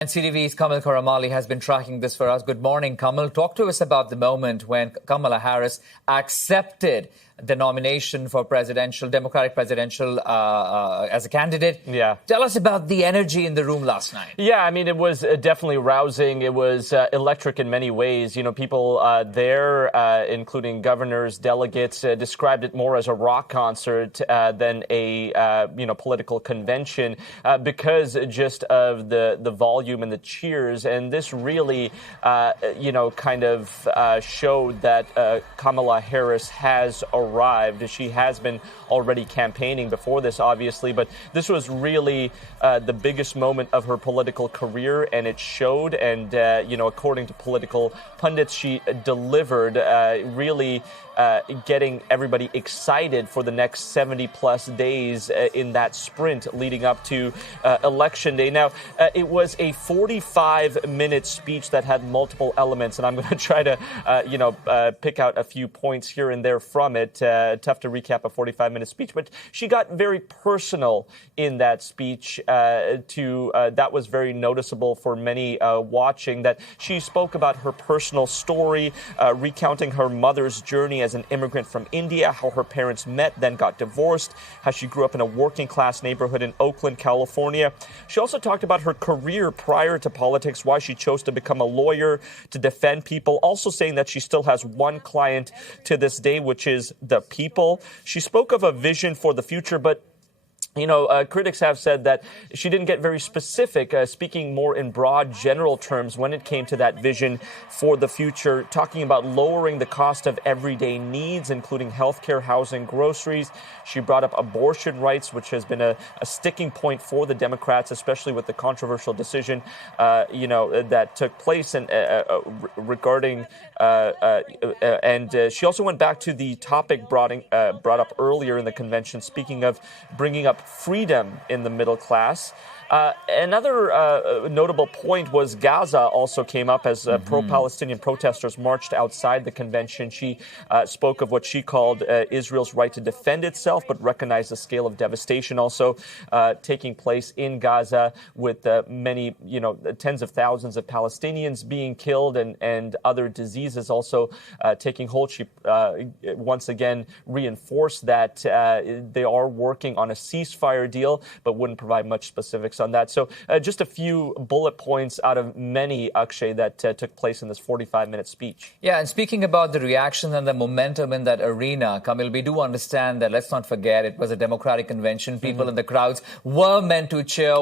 And CTV's Kamil Karamali has been tracking this for us. Good morning, Kamil. Talk to us about the moment when Kamala Harris accepted the nomination for Democratic presidential as a candidate. Yeah. Tell us about the energy in the room last night. Yeah, I mean, it was definitely rousing. It was electric in many ways. You know, people there, including governors, delegates, described it more as a rock concert than a, political convention because just of the volume and the cheers. And this really, showed that Kamala Harris has arrived. She has been already campaigning before this, obviously, but this was really the biggest moment of her political career, and it showed. And, according to political pundits, she delivered, really getting everybody excited for the next 70-plus days in that sprint leading up to Election Day. Now, it was a 45-minute speech that had multiple elements, and I'm going to try to, pick out a few points here and there from it. Tough to recap a 45-minute speech, but she got very personal in that speech. That was very noticeable for many watching, that she spoke about her personal story, recounting her mother's journey as an immigrant from India, how her parents met, then got divorced, how she grew up in a working-class neighborhood in Oakland, California. She also talked about her career prior to politics, why she chose to become a lawyer to defend people, also saying that she still has one client to this day, which is the people. She spoke of a vision for the future, but critics have said that she didn't get very specific, speaking more in broad, general terms when it came to that vision for the future, talking about lowering the cost of everyday needs, including healthcare, housing, groceries. She brought up abortion rights, which has been a sticking point for the Democrats, especially with the controversial decision, that took place regarding. And she also went back to the topic brought up earlier in the convention, speaking of bringing up freedom in the middle class. Another notable point was Gaza also came up as pro-Palestinian protesters marched outside the convention. She spoke of what she called Israel's right to defend itself, but recognized the scale of devastation also taking place in Gaza, with many, tens of thousands of Palestinians being killed and other diseases also taking hold. She once again reinforced that they are working on a ceasefire deal, but wouldn't provide much specifics on that. So just a few bullet points out of many, Akshay, that took place in this 45-minute speech. Yeah, and speaking about the reaction and the momentum in that arena, Kamil, we do understand that, let's not forget, it was a Democratic convention. People in the crowds were meant to cheer,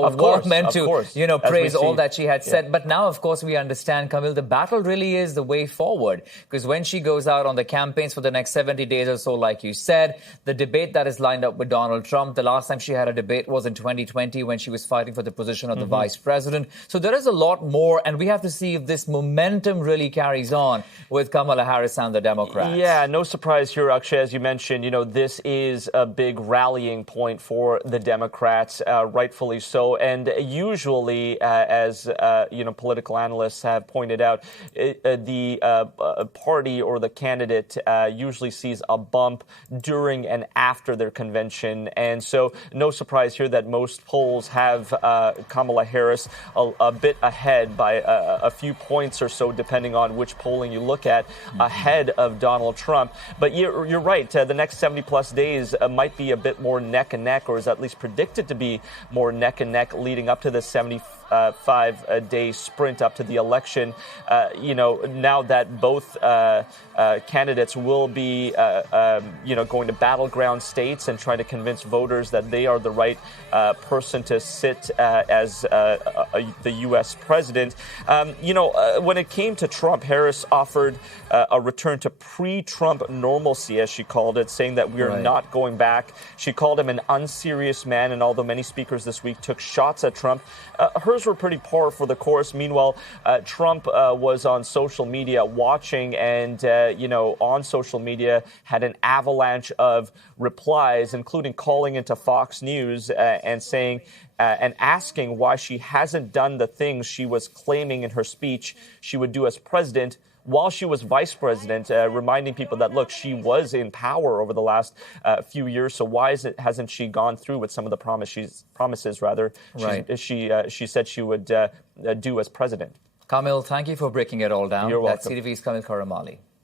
praise all that she had said. But now, of course, we understand, Kamil, the battle really is the way forward. Because when she goes out on the campaigns for the next 70 days or so, like you said, the debate that is lined up with Donald Trump, the last time she had a debate was in 2020 when she was fighting for the position of the vice president. So there is a lot more, and we have to see if this momentum really carries on with Kamala Harris and the Democrats. Yeah, no surprise here, Akshay. As you mentioned, this is a big rallying point for the Democrats, rightfully so. And usually, as political analysts have pointed out, the party or the candidate usually sees a bump during and after their convention. And so no surprise here that most polls have Kamala Harris a bit ahead by a few points or so, depending on which polling you look at, ahead of Donald Trump. But you're right. The next 70-plus days might be a bit more neck and neck, or is at least predicted to be more neck and neck leading up to the 75-day sprint up to the election. Now that both candidates will be, going to battleground states and trying to convince voters that they are the right person to sit as the U.S. president. When it came to Trump, Harris offered a return to pre-Trump normalcy, as she called it, saying that we are not going back. She called him an unserious man, and although many speakers this week took shots at Trump, hers were pretty par for the course. Meanwhile, Trump was on social media watching and, on social media had an avalanche of replies, including calling into Fox News and saying and asking why she hasn't done the things she was claiming in her speech she would do as president while she was vice president, reminding people that, look, she was in power over the last few years. So why hasn't she gone through with some of the promises she said she would do as president? Kamil, thank you for breaking it all down. You're welcome. That's CTV's Kamil Karamali.